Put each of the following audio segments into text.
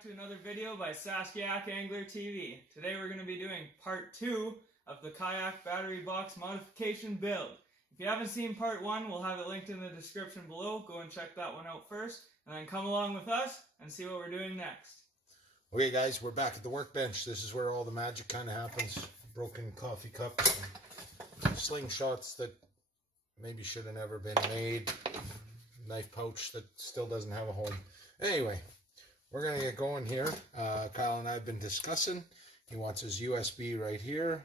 back to another video by Kayak Angler TV. Today we're going to be doing part 2 of the Kayak battery box modification build. If you haven't seen part 1, we'll have it linked in the description below. Go and check that one out first, and then come along with us and see what we're doing next. Okay guys, we're back at the workbench. This is where all the magic kind of happens. Broken coffee cups and slingshots that maybe should have never been made. Knife pouch that still doesn't have a home. Anyway, we're going to get going here. Kyle and I have been discussing. He wants his USB right here.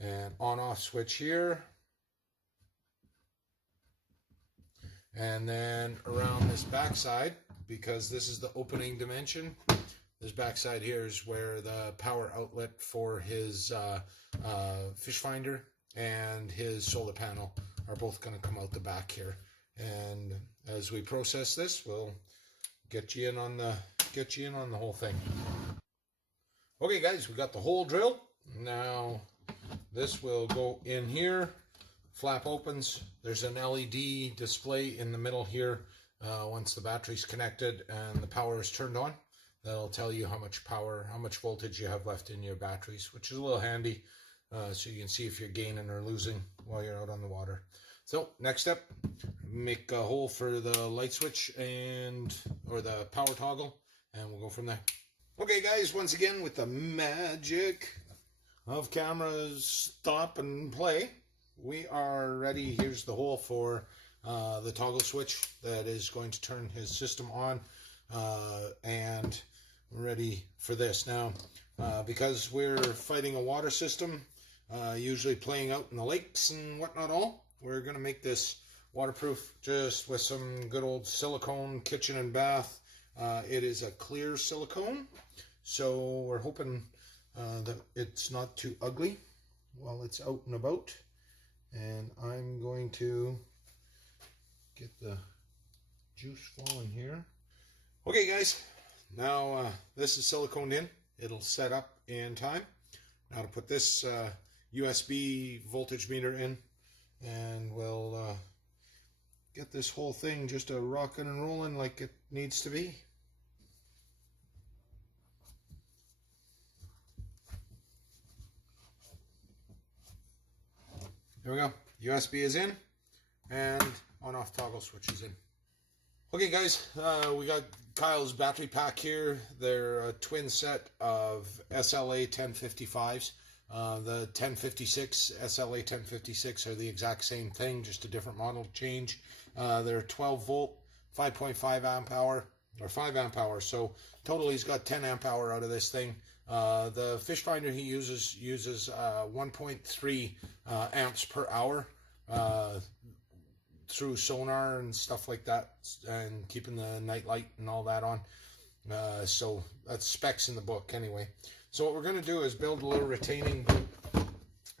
And on-off switch here. And then around this backside, because this is the opening dimension, this backside here is where the power outlet for his fish finder and his solar panel are both going to come out the back here. And as we process this, we'll get you in on the whole thing. Okay guys, we got the hole drilled. Now this will go in here. Flap opens. There's an LED display in the middle here. Once the battery's connected and the power is turned on, that'll tell you how much power, how much voltage you have left in your batteries, which is a little handy, so you can see if you're gaining or losing while you're out on the water. So next step, make a hole for the light switch or the power toggle, and we'll go from there. Okay guys, once again with the magic of cameras stop and play, we are ready. Here's the hole for the toggle switch that is going to turn his system on, and we're ready for this. Now, because we're fighting a water system, usually playing out in the lakes and whatnot all, we're going to make this waterproof just with some good old silicone kitchen and bath. It is a clear silicone, so we're hoping that it's not too ugly while it's out and about. And I'm going to get the juice flowing here. Okay guys, now this is siliconed in. It'll set up in time. Now to put this USB voltage meter in, and we'll get this whole thing just a rocking and rolling like it needs to be. There we go. USB is in, and on-off toggle switch is in. Okay guys, we got Kyle's battery pack here. They're a twin set of SLA 1055s. The 1056, SLA 1056 are the exact same thing, just a different model change. They're 12 volt, 5.5 amp hour, or 5 amp hour. So total he's got 10 amp hour out of this thing. The fish finder he uses 1.3 amps per hour through sonar and stuff like that, and keeping the night light and all that on. So that's specs in the book anyway. So what we're going to do is build a little retaining.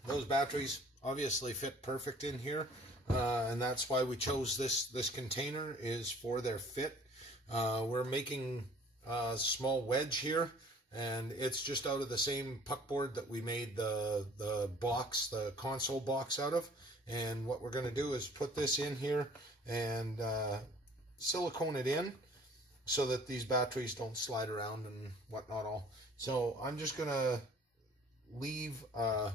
Those batteries obviously fit perfect in here, and that's why we chose this container, is for their fit. We're making a small wedge here, and it's just out of the same puck board that we made the box, the console box out of. And what we're going to do is put this in here and silicone it in so that these batteries don't slide around and whatnot all. So I'm just going to leave the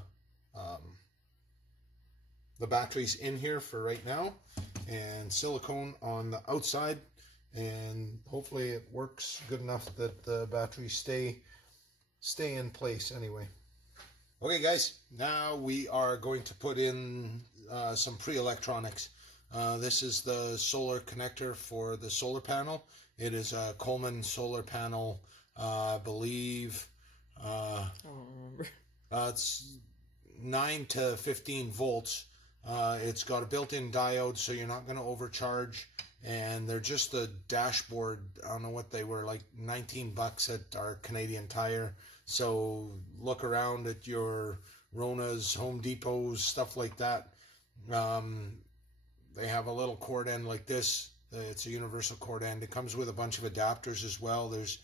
batteries in here for right now, and silicone on the outside, and hopefully it works good enough that the batteries stay in place anyway. Okay guys, now we are going to put in some pre-electronics. This is the solar connector for the solar panel. It is a Coleman solar panel, I believe. I don't remember. It's 9 to 15 volts. It's got a built-in diode, so you're not going to overcharge. And they're just a dashboard. I don't know what they were, like 19 bucks at our Canadian Tire. So look around at your Rona's, Home Depots, stuff like that. They have a little cord end like this. It's a universal cord end. It comes with a bunch of adapters as well. There's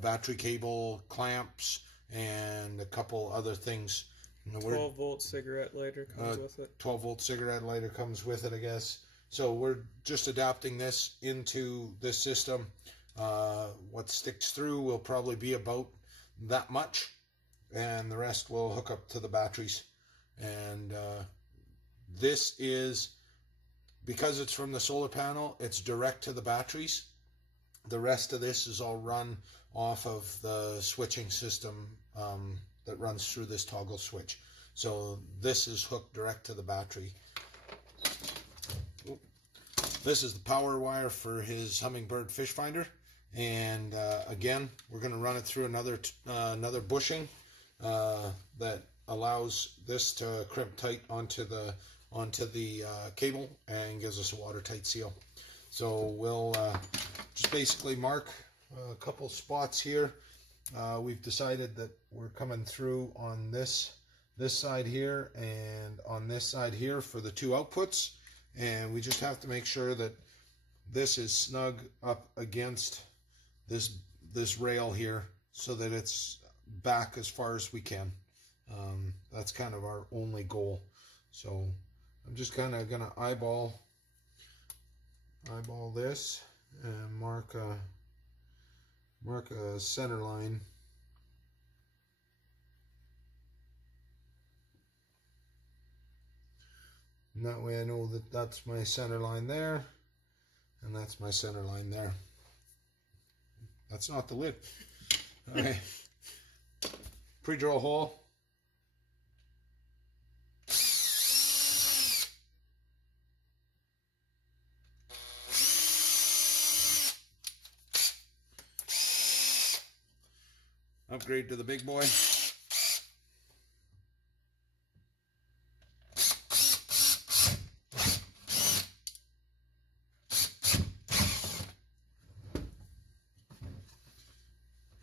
battery cable, clamps, and a couple other things. 12 volt cigarette lighter comes with it. 12 volt cigarette lighter comes with it, I guess. So we're just adapting this into this system. What sticks through will probably be about that much, and the rest will hook up to the batteries. And this is, because it's from the solar panel, it's direct to the batteries. The rest of this is all run off of the switching system that runs through this toggle switch. So this is hooked direct to the battery. This is the power wire for his Hummingbird fish finder, and again, we're going to run it through another bushing that allows this to crimp tight onto the cable and gives us a watertight seal. So we'll just basically mark a couple spots here. We've decided that we're coming through on this side here and on this side here for the two outputs, and we just have to make sure that this is snug up against this rail here so that it's back as far as we can. That's kind of our only goal. So I'm just kind of gonna eyeball this and mark a center line. And that way I know that that's my center line there, and that's my center line there. That's not the lid. All right. Pre-drill hole. Upgrade to the big boy.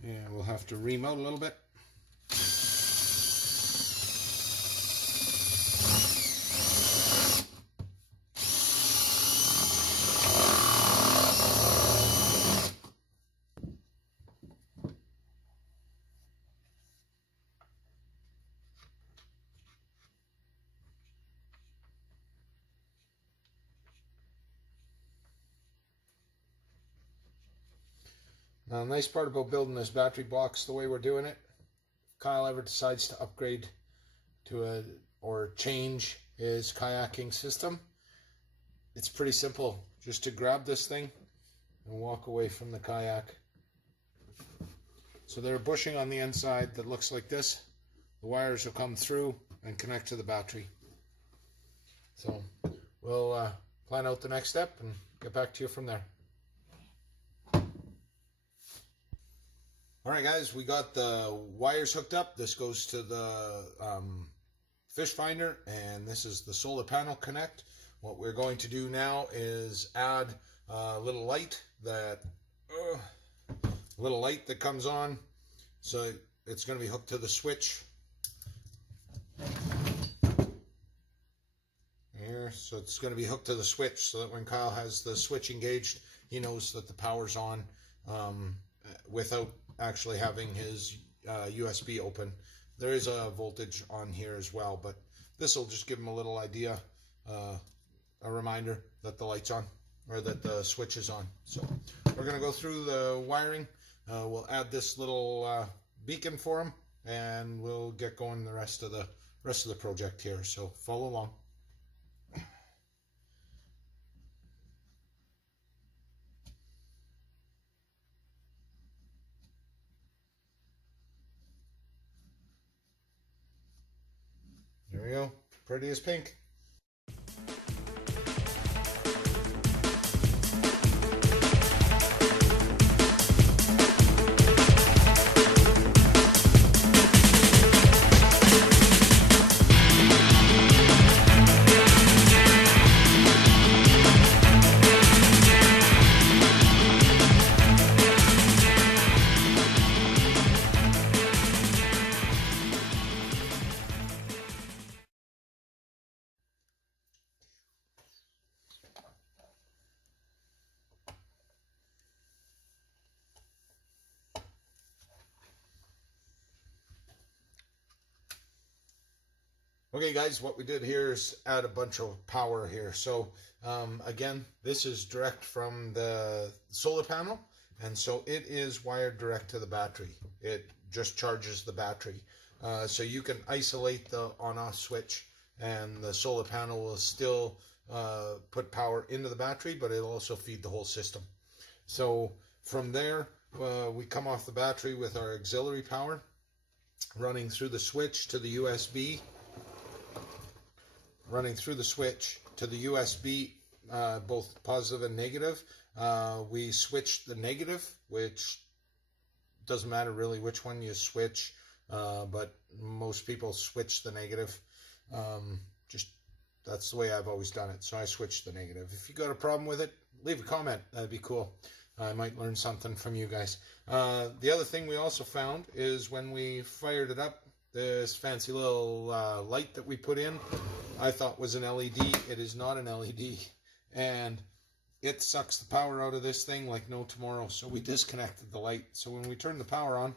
And we'll have to ream out a little bit. Now, the nice part about building this battery box the way we're doing it, if Kyle ever decides to upgrade to or change his kayaking system, it's pretty simple. Just to grab this thing and walk away from the kayak. So there's a bushing on the inside that looks like this. The wires will come through and connect to the battery. So we'll plan out the next step and get back to you from there. Alright guys, we got the wires hooked up. This goes to the fish finder, and this is the solar panel connect. What we're going to do now is add a little light that comes on. So it's going to be hooked to the switch here. So it's going to be hooked to the switch so that when Kyle has the switch engaged, he knows that the power's on without actually having his USB open. There is a voltage on here as well, but this will just give him a little idea, a reminder that the light's on, or that the switch is on. So we're going to go through the wiring. We'll add this little beacon for him, and we'll get going the rest of the project here. So follow along. There we go. Pretty as pink. Okay guys, what we did here is add a bunch of power here. So again, this is direct from the solar panel, and so it is wired direct to the battery. It just charges the battery. So you can isolate the on-off switch, and the solar panel will still put power into the battery, but it'll also feed the whole system. So from there, we come off the battery with our auxiliary power running through the switch to the USB, both positive and negative. We switch the negative, which doesn't matter really which one you switch, but most people switch the negative. Just that's the way I've always done it, so I switched the negative. If you got a problem with it, leave a comment. That'd be cool. I might learn something from you guys. The other thing we also found is when we fired it up, this fancy little light that we put in, I thought was an LED. It is not an LED, and it sucks the power out of this thing like no tomorrow. So we disconnected the light. So when we turn the power on,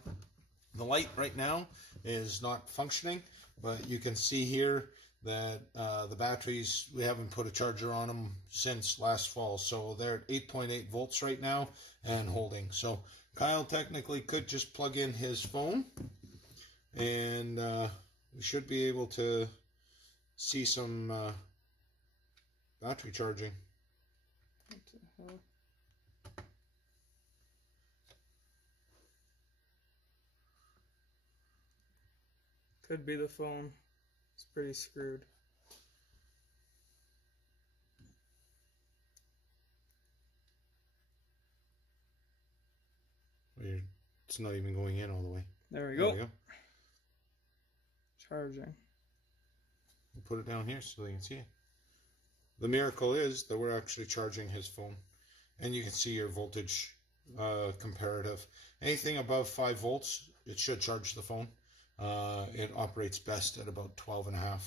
the light right now is not functioning, but you can see here that the batteries, we haven't put a charger on them since last fall, so they're at 8.8 volts right now and holding. So Kyle technically could just plug in his phone, and we should be able to see some battery charging. What the hell? Could be the phone. It's pretty screwed. Weird. It's not even going in all the way. There we There go. we go. Charging. We'll put it down here so they can see it. The miracle is that we're actually charging his phone, and you can see your voltage comparative. Anything above 5 volts, it should charge the phone. It operates best at about 12.5.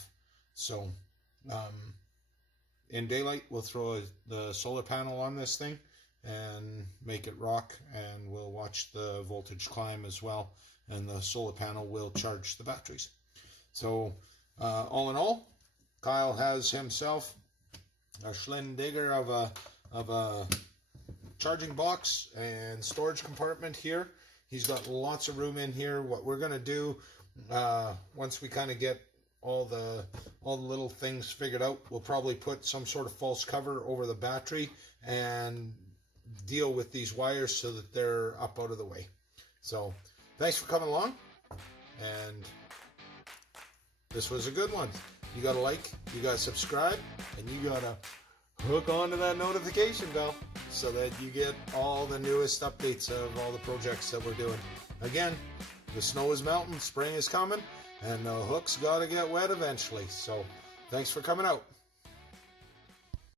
So in daylight, we'll throw the solar panel on this thing and make it rock, and we'll watch the voltage climb as well, and the solar panel will charge the batteries. So all in all, Kyle has himself a Schlindigger of a charging box and storage compartment here. He's got lots of room in here. What we're going to do, once we kind of get all the little things figured out, we'll probably put some sort of false cover over the battery and deal with these wires so that they're up out of the way. So thanks for coming along, and this was a good one. You got to like, you got to subscribe, and you got to hook onto that notification bell so that you get all the newest updates of all the projects that we're doing. Again, the snow is melting, spring is coming, and the hook's got to get wet eventually. So thanks for coming out.